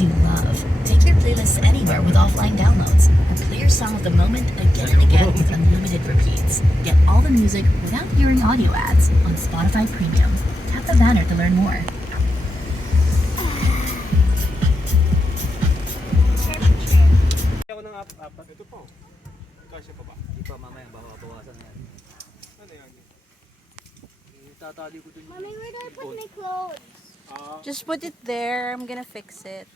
songs you love. Take your playlists anywhere with offline downloads. Or play your song of the moment again and again with unlimited repeats. Get all the music without hearing audio ads on Spotify Premium. Tap the banner to learn more. Ako ng apat. Ito po. Kasya pa ba? Di pa mamaya, baka bawasan yan. Ano yan? Tatali ko dun. Mommy, where do I put my clothes? Just put it there. I'm gonna fix it.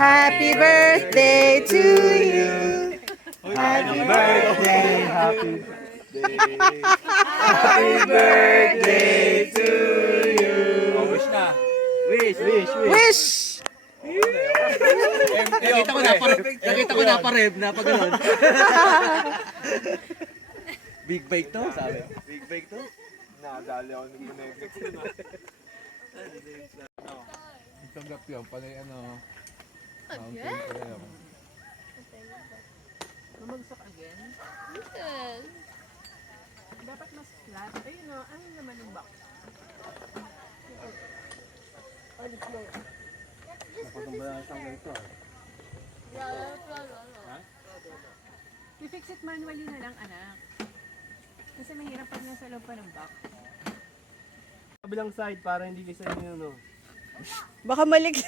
Happy birthday to you. Happy birthday! Happy birthday to you! Oh, wish na. Wish! Nakita ko na pa ganun. Big bike to, sabi. Big bike to? Nakadali ako ng Bonex. Tanggap yun, panay ano. Again? Bumagsak again? Yes. Dapat mas flat. Ayun o, ano naman yung box? Napatumba na siyang ganito. I-fix it manually na lang, anak. Kasi mahirap pag nasa loob pa ng box. Kabilang side para hindi kasi yun ano. Baka maliglag.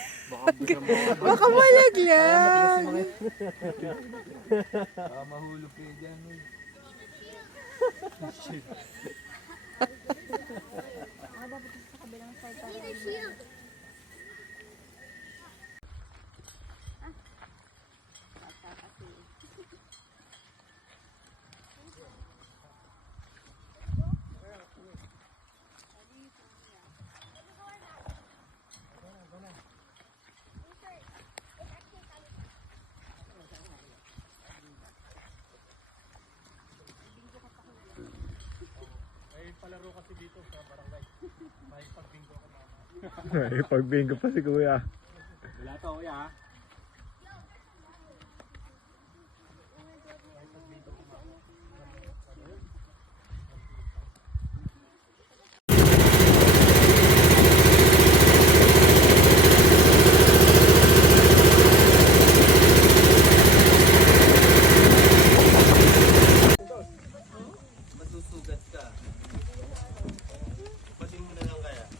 Baka malaglag. Baka mahulog kayo dyan. Palaro kasi dito sa barangay. May pagbingo ka mama. May pagbingo pa si kuya. Wala to, kuya ha?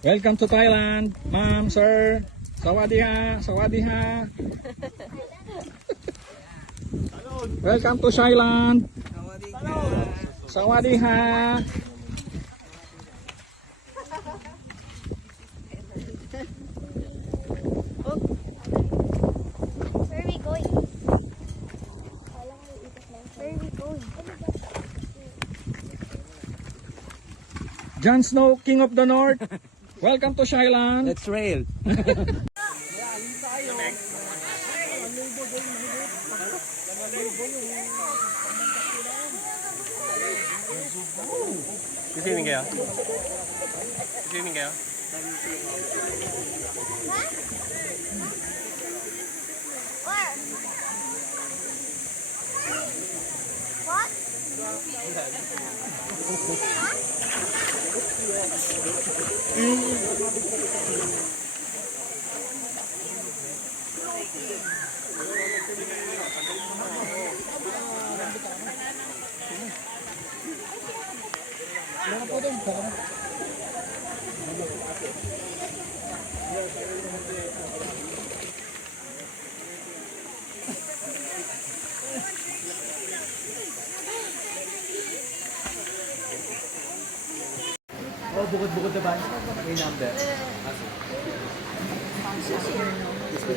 Welcome to Thailand, ma'am, sir. Sawadiha, sawadiha. Welcome to Thailand. Sawadiha. Where are we going? Where are we going? Jon Snow, King of the North. Welcome to Thailand. Let's rail. Swimming kayo? Swimming kayo? Where? What? Oh, bukod-bukod na ba? May number.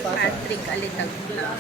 Patrick Alitag na.